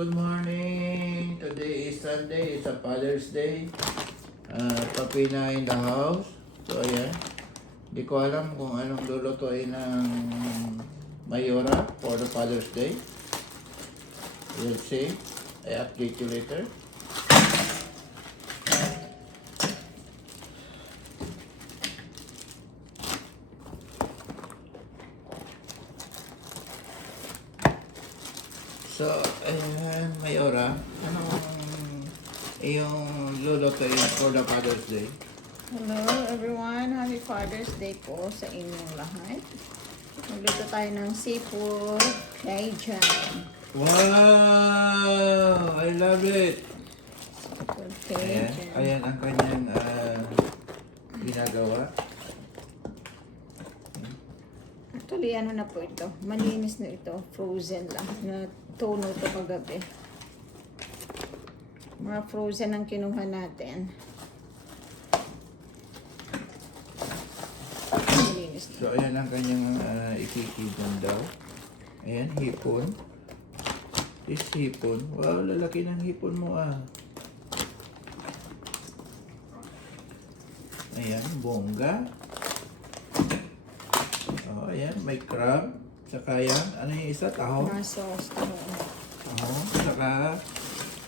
good morning. Today is Sunday. It's a Father's Day. Papi na in the house. So, ayan. Di ko alam kung anong lulutuin ng Mayora for the Father's Day. We'll see. I update you later. So, ayan, Mayora, anong iyong lulutuin for the Father's Day? Hello everyone, happy Father's Day po sa inyong lahat. Magluto tayo ng seafood Cajun. Wow! I love it! Seafood Ayan, Cajun. ayan ang kanyang ginagawa. Actually, ano na po ito? Malinis na ito. Frozen lang. Natuno ito kagabi. Mga frozen ang kinuha natin. Malinis na. So, ayan ang kanyang ikikidon daw. Ayan, hipon. This hipon. Wow, lalaki ng hipon mo ah. Ayan, bongga. Oh, ayan, may crab. Saka yan, ano yung isa? Taho? Mga sauce to. Taho. Saka,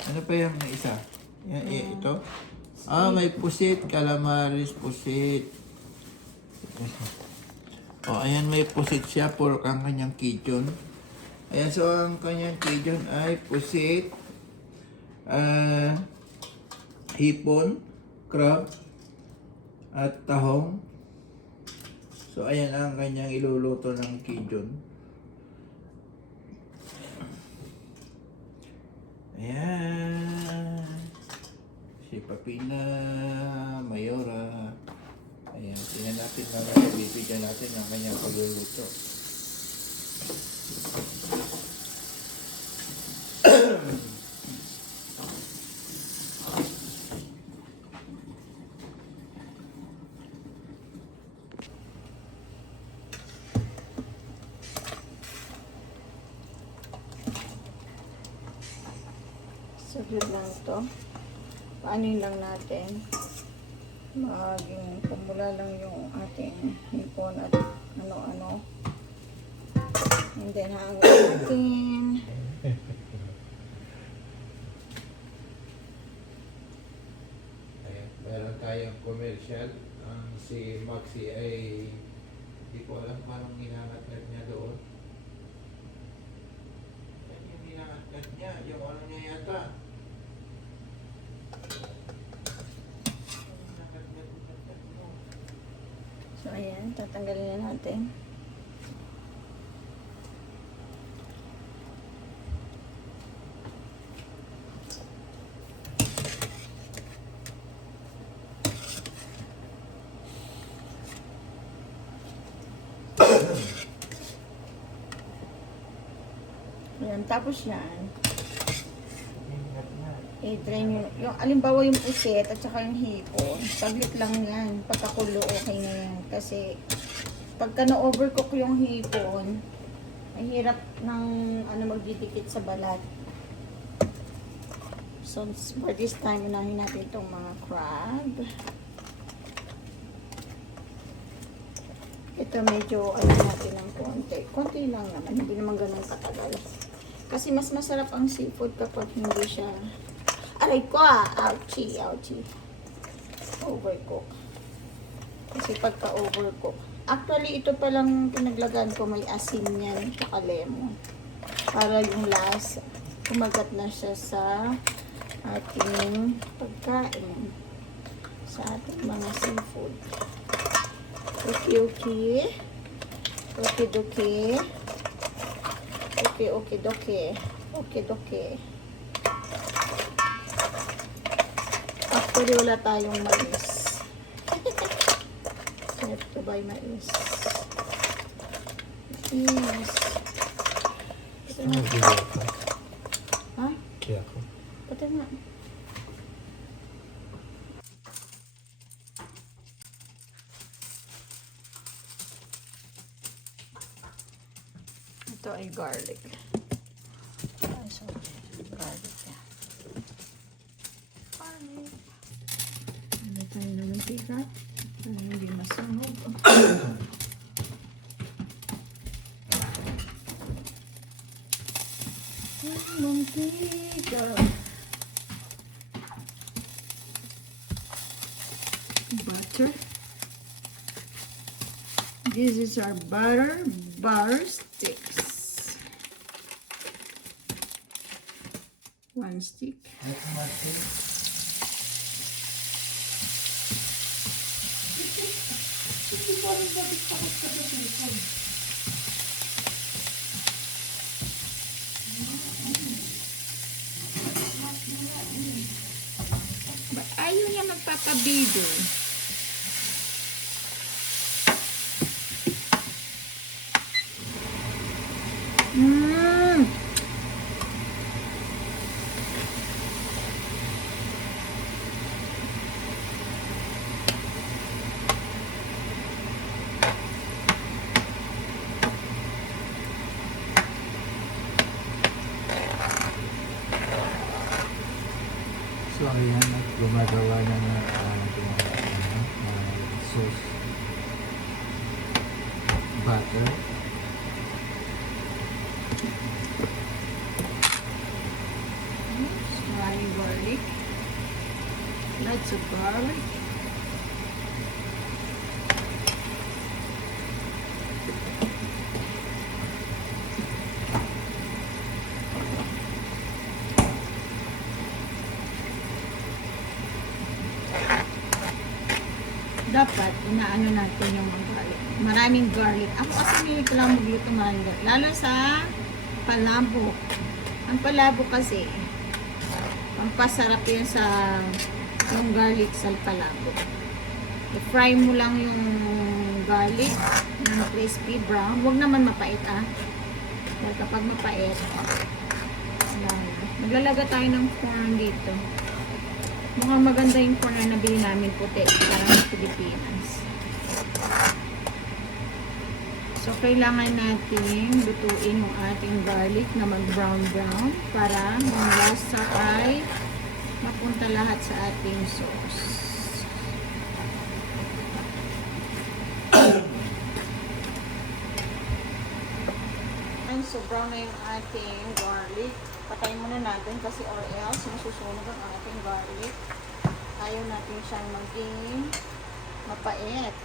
ano pa yung isa? Yan, ito. Ah, may pusit. Calamaris pusit. Oh, ayan, may pusit siya. Pork ang kanyang Cajun. Ayan, so ang kanyang Cajun ay pusit, hipon, crab, at tahong. So, ayan ang kanyang iluluto ng Cajun. Ayan. Si Papina, Mayora. Ayan, tingnan natin na bibigyan natin ng kanyang pagluluto. Saglit lang ito. Paanin lang natin. Maging pumula lang yung ating hipon at ano-ano. And then hanggang natin. Ayan, meron tayong commercial. Ang si Maxi ay hindi ko alam kung anong ginangat niya doon. Yan yung ginangat niya, yung ano niya yata. So ayan, tatanggalin na natin. Ayan, tapos yan. I-drain yung alimbawa yung puset at saka yung hipon. Saglit lang yan. Pagkakulo, okay na yan. Kasi, pagka na-overcook yung hipon, ay hirap ng magdidikit sa balat. So, for this time, unahin natin itong mga crab. Ito medyo, natin ng konti. Konti lang naman. Hindi naman ganun katagal. Kasi mas masarap ang seafood kapag hindi siya aray ko ouchie, ouchie. Overcook. Kasi pagka overcook. Actually, ito palang pinaglagan ko, may asin yan, saka lemon. Para yung last, kumagat na siya sa ating pagkain. Sa ating mga seafood. Okay. Actually, wala tayong mais. So, have to buy mais. Yes. Ha? Pati nga. Ito ay garlic. Ay, sorry. bigat. Para hindi masunog. Mantika. Butter. This is our butter sticks. 1 stick. Ba't ayaw niya magpapabido? So, ayan, at gumagawa na ng sauce butter. Maraming garlic. Lots of garlic. Dapat inaano natin yung mga garlic. Maraming garlic. Ako kasi hindi ko lang magluto maraming garlic. Lalo sa palabok. Ang palabok kasi, pampasarap yun sa yung garlic sa palabok. I-fry mo lang yung garlic ng crispy brown. Huwag naman mapait Dahil kapag mapait, maglalaga tayo ng corn dito. Mukhang maganda yung corn na nabili namin puti para sa Pilipinas. So, kailangan natin lutuin yung ating garlic na mag-brown para yung lasa ay mapunta lahat sa ating sauce. So, brown na yung ating garlic. Patayin muna natin kasi or else masusunog ang ating garlic. Ayaw natin siyang maging mapait.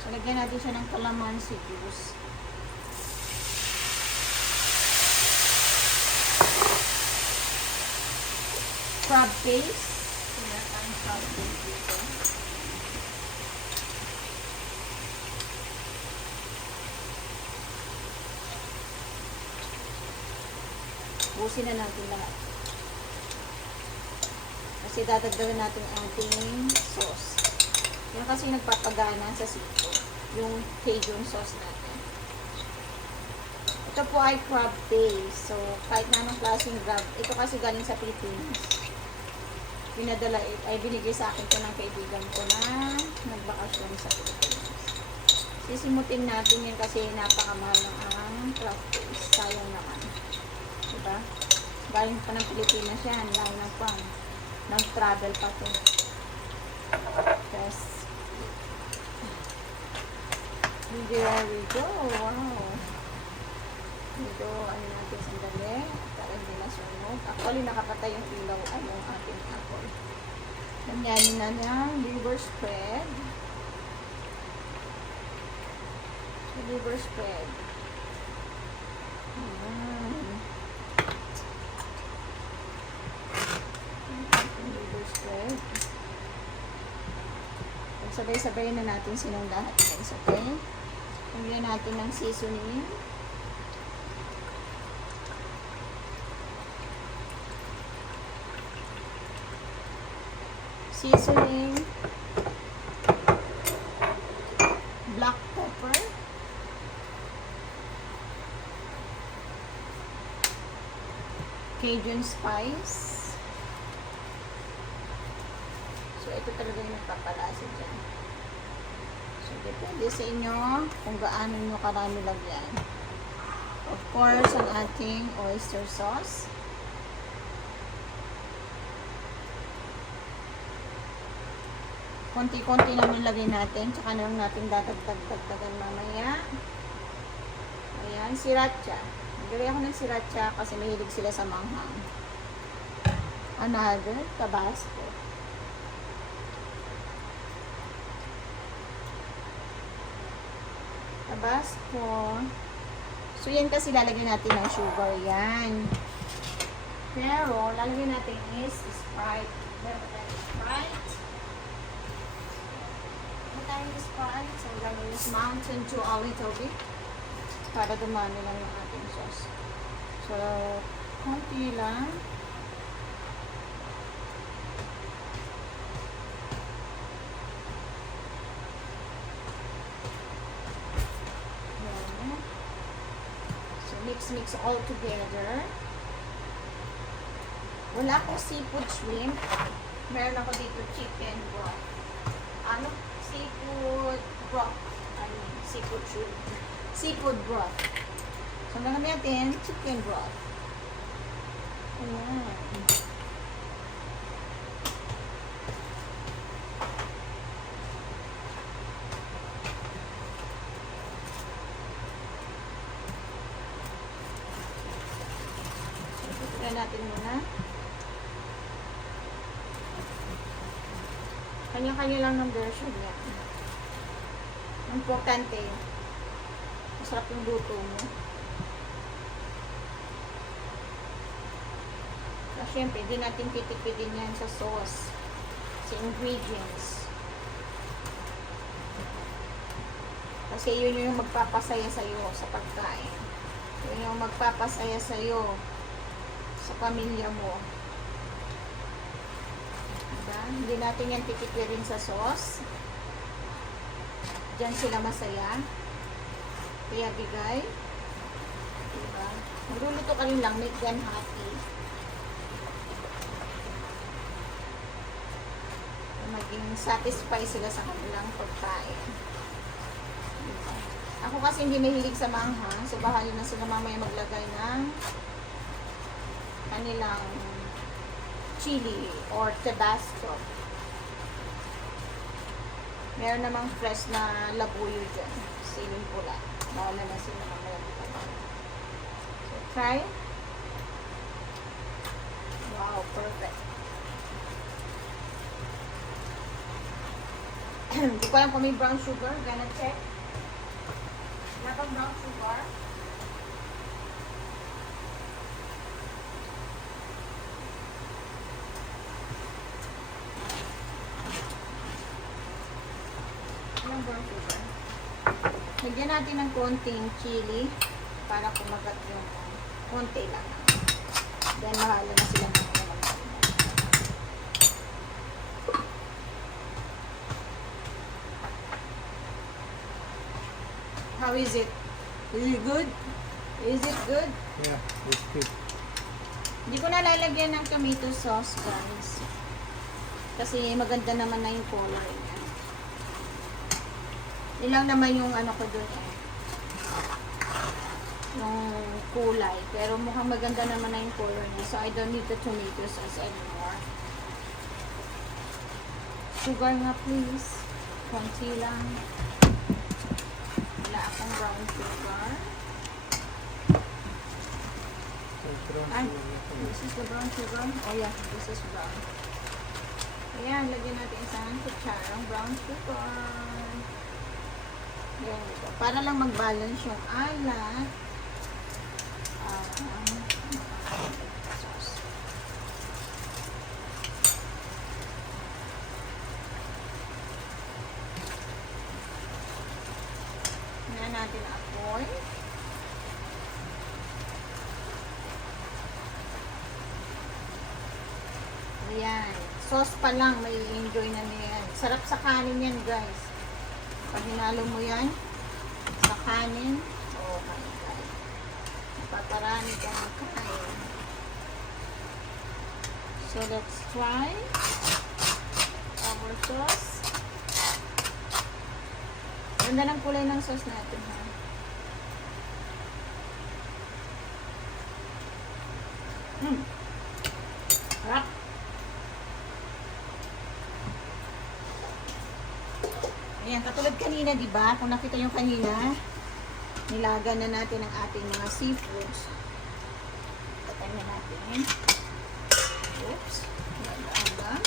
So, lagyan natin siya ng calamansi juice. Crab paste. Meron tayong crab paste dito. Busin na natin lahat. Kasi dadagdagan natin ang ating sauce. Yan kasi nagpapagana sa seafood. Yung Cajun sauce natin. Ito po ay crab paste. So, kahit na anong klaseng crab. Ito kasi galing sa Pilipinas. Pinadala, ay binigay sa akin ito ng kaibigan ko na nagbakasyon sa Pilipinas. Sisimutin natin yan kasi napakamahal ng ang crab paste. Sayang naman. Diba? Galing pa ng Pilipinas yan. Galing ng pang. Nag-travel pa to. Yes. There we go. Wow. Dito, ano natin sandali. Para hindi nasunog. Actually, nakapatay yung ilaw ay yung ating apple. Ganyanin na ng liver spread. Liver spread. Sabay-sabay na natin silang lahat guys, okay? Lagyan natin ng seasoning. Seasoning. Black pepper. Cajun spice. So, ito talaga yung nagpapalasa dyan. So, depende sa inyo kung gaano nyo karami lagyan. Of course, ang ating oyster sauce. Konti-konti naman lagay natin. Tsaka na lang natin dadagdagan mamaya. Ayan, sriracha. Naglagay ako ng sriracha kasi mahilig sila sa manghang. Another, tabasco. Tabasco. So, yan kasi lalagyan natin ng sugar. Yan. Pero, lalagyan natin is Sprite. Meron tayong Sprite. Meron tayong Sprite. So, lalagyan is Mountain Dew a little bit. Para dumami lang yung ating sauce. So, konti lang. Yan. So, mix all together. Wala akong seafood shrimp. Meron ako dito chicken broth. Ano? Seafood broth. Seafood shrimp. Seafood broth. So, gagawin natin chicken broth. Ayan. Try natin muna. Kanya-kanya lang ng version niya. Importante, masarap yung luto mo. So, syempre, di natin titipidin yan sa sauce, sa ingredients. Kasi yun yung magpapasaya sa'yo sa pagkain. Yun yung magpapasaya sa'yo sa pamilya mo. Diba? Hindi natin yan titipirin sa sauce. Diyan sila masaya. Kaya bigay. Diba? Magluluto ka rin lang, make them happy. Maging satisfy sila sa kanilang pagkain. Diba? Ako kasi hindi mahilig sa manghang, so bahala na sila mamaya maglagay ng kanilang chili or tabasco. Meron namang fresh na labuyo dyan. Siling pula. Bahala na sila mamaya. So, try. Wow, perfect. Hindi ko alam kung may brown sugar. Gonna check. Wala bang brown sugar? Walang brown sugar. Lagyan natin ng konting chili para kumagat yung konti lang. Then, mahala na sila ng How is it? Is it good? Is it good? Yeah, it's good. Hindi ko na lalagyan ng tomato sauce, guys. Kasi maganda naman na yung color niya. Yun lang naman yung ano ko dun eh. Yung kulay. Pero mukhang maganda naman na yung color niya. So, I don't need the tomato sauce anymore. Sugar nga, please. Konti lang. Wala akong brown sugar. Ay, this is the brown sugar. Oh yeah, this is brown. Ayan, lagyan natin isang kutsarang brown sugar. Ayan ito. Para lang mag-balance yung alat. Sauce. Ayan natin ang apoy. Ayan. Sauce pa lang, may enjoy na niyan. Sarap sa kanin yan, guys. Pag hinalo mo yan sa kanin, oh my God. Napaparami ka ng kain. So, let's try our sauce. Ganda ng kulay ng sauce natin, ha? Harap. kanina, di ba? Kung nakita nyo kanina, nilaga na natin ang ating mga seafoods. Patay na natin. Oops. Aga.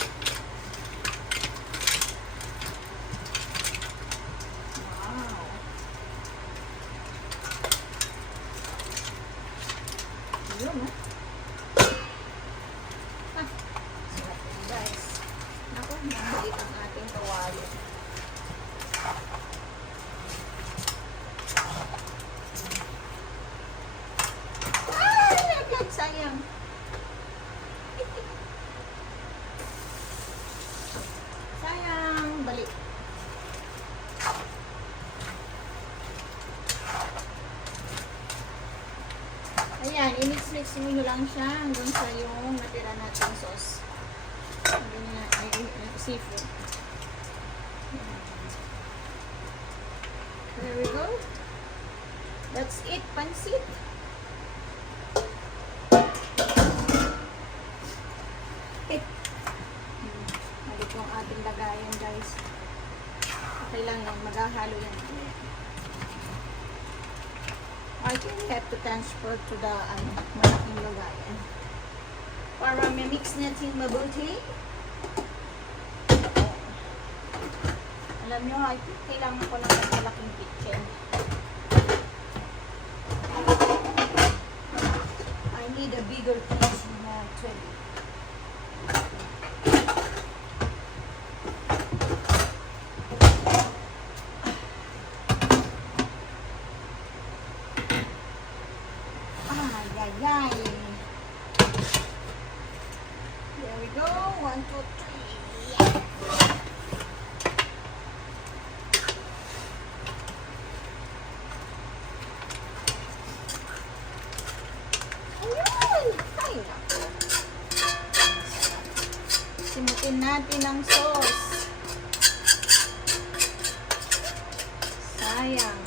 Wow. Yun, ha? Ah, sarap yun, guys. Naku, nahalik ang ating kawali. Sayang. Sayang. Balik. Ayan, i-mix-mix nyo lang siya hanggang sa yung natira natin sauce. Seafood. There we go. That's it, pansit. Balik yung ating lagayan, guys. Okay lang yan, maghahalo yan. I think we have to transfer to the malaking lagayan. Para may mix natin mabuti. Alam nyo, I think kailangan ko ng mas malaking kitchen. I need a bigger kitchen na 20. Yay! There we go. 1, 2, 3. Yeah. Ayun! Ay, naku. Simutin natin ang sauce. Sayang.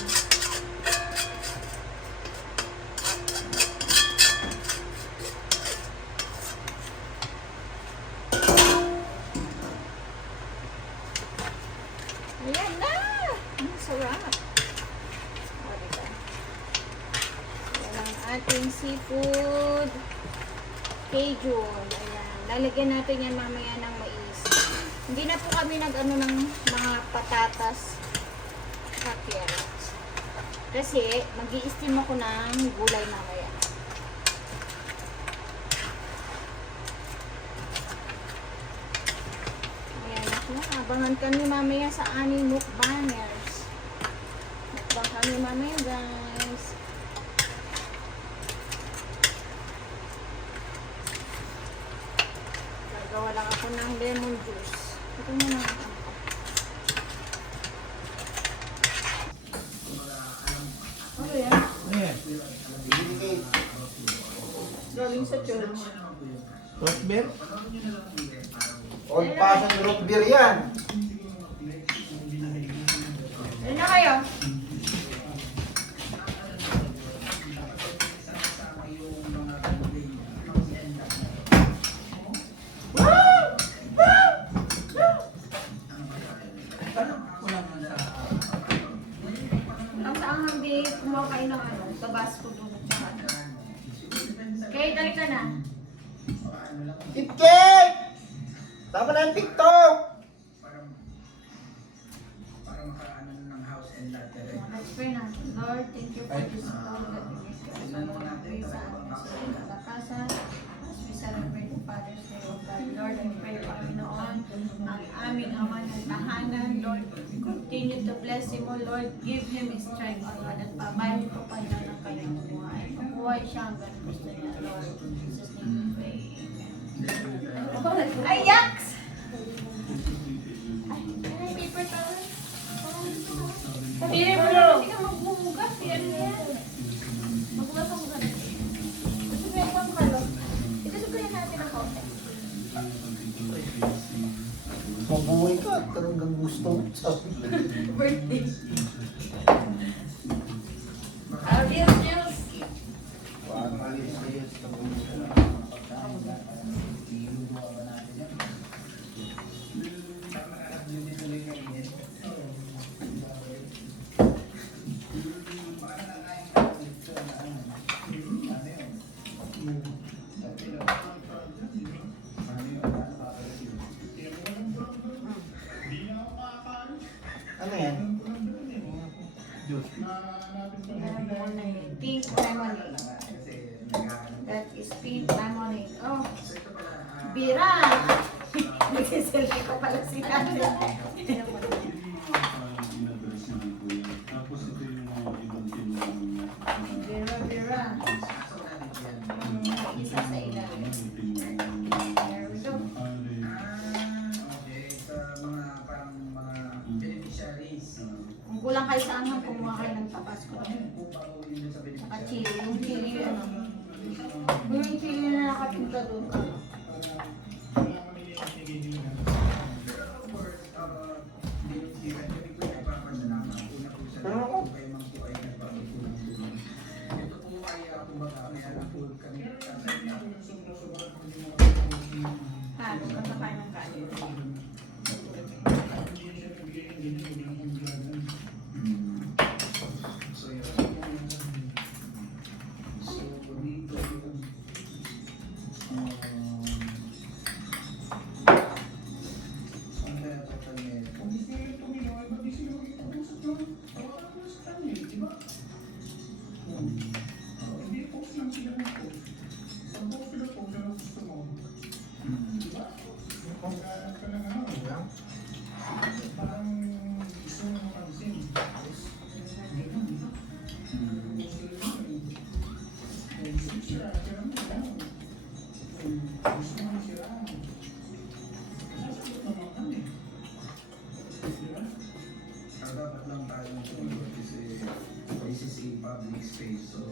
Ayan na! Ang sarap. O, diba? Yan ang ating seafood cajun. Ayan. Lalagyan natin yan mamaya ng mais. Hindi na po kami nag-ano ng mga patatas sa carrots. Kasi, mag-i-steam ako ng gulay mamaya. Abangan kami mamaya sa aming mukbangers. Mukbang kami mamaya, guys. Gagawa lang ako ng lemon juice. Ito mo na ako. Ano yan? Ayan. Galing sa church. Roast beer? Old fashioned root beer yan. Ano na kayo? Ang saang hindi kumakain ng Tabasco doon. Okay, dali ka na. KitKat! Tama na ang TikTok! Let's pray na. Lord, thank you for this call that we make. So, Lord, I pray sa ating sa kalakasan. As we celebrate the Father's Day, O God. Lord, I pray, Panginoon, ang aming ama ng tahanan. Lord, continue to bless him, O Lord. Give him strength, O Lord. At pabahin ko pa niya ng kanyang buhay. Mabuhay siya hanggang gusto niya, Lord. In Jesus' name we pray. Amen. Ay, yaks! Ay, paper towel. Pili mo lang. Hindi ka magbubugas. Yan yan. Magbugas ang bugas. Gusto ko yung pang kalot. Itusugayan natin ang kaunti. Mabuhay ka, talagang gusto mo. Birthday. Cheers! morning. Oh, Bira! Nagsiselfie ko pala si Ate. Bira, Bira. Isa sa ilalim. There we go. Okay, sa mga parang mga beneficiaries. Kung kulang kayo sa anghang, kumuha kayo ng tabasco. Saka chili. Yung chili ano. Yung chili na nakapunta doon. Ha, kung kayo ng kanin. Dapat lang tayo ng tulog kasi this is a public space. So,